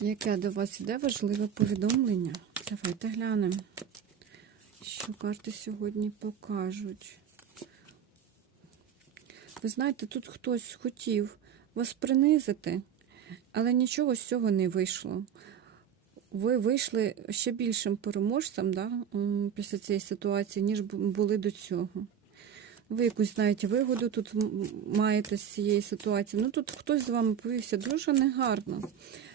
Яке до вас іде важливе повідомлення? Давайте глянемо, що карти сьогодні покажуть. Ви знаєте, тут хтось хотів вас принизити, але нічого з цього не вийшло. Ви вийшли ще більшим переможцем да, після цієї ситуації, ніж були до цього. Ви якусь знаєте вигоду тут маєте з цієї ситуації. Ну тут хтось з вами повівся дуже негарно.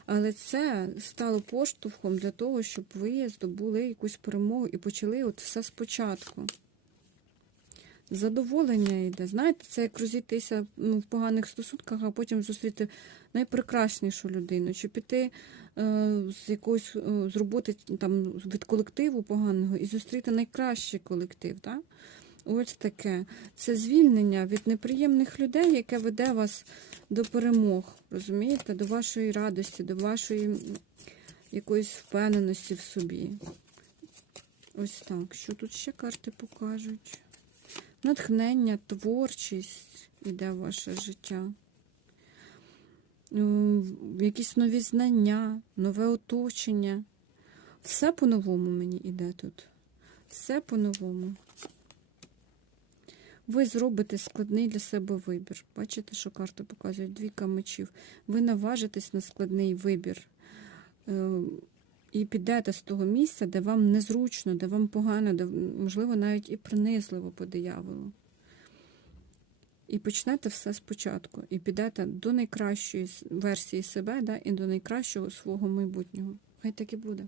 Але це стало поштовхом для того, щоб ви здобули якусь перемогу і почали от все спочатку. Задоволення йде. Знаєте, це як розійтися ну, в поганих стосунках, а потім зустріти найпрекраснішу людину, чи піти е, з якоїсь е, з роботи там, від колективу поганого і зустріти найкращий колектив. Так? Ось таке. Це звільнення від неприємних людей, яке веде вас до перемог, розумієте, до вашої радості, до вашої якоїсь впевненості в собі. Ось так. Що тут ще карти покажуть? Натхнення, творчість іде в ваше життя. Якісь нові знання, нове оточення. Все по-новому мені йде тут. Все по-новому. Ви зробите складний для себе вибір. Бачите, що карти показують двійка мечів. Ви наважитесь на складний вибір. Е, І підете з того місця, де вам незручно, де вам погано, де, можливо, навіть і принизливо по дияволу. І почнете все спочатку. І підете до найкращої версії себе да, і до найкращого свого майбутнього. Хай так і буде.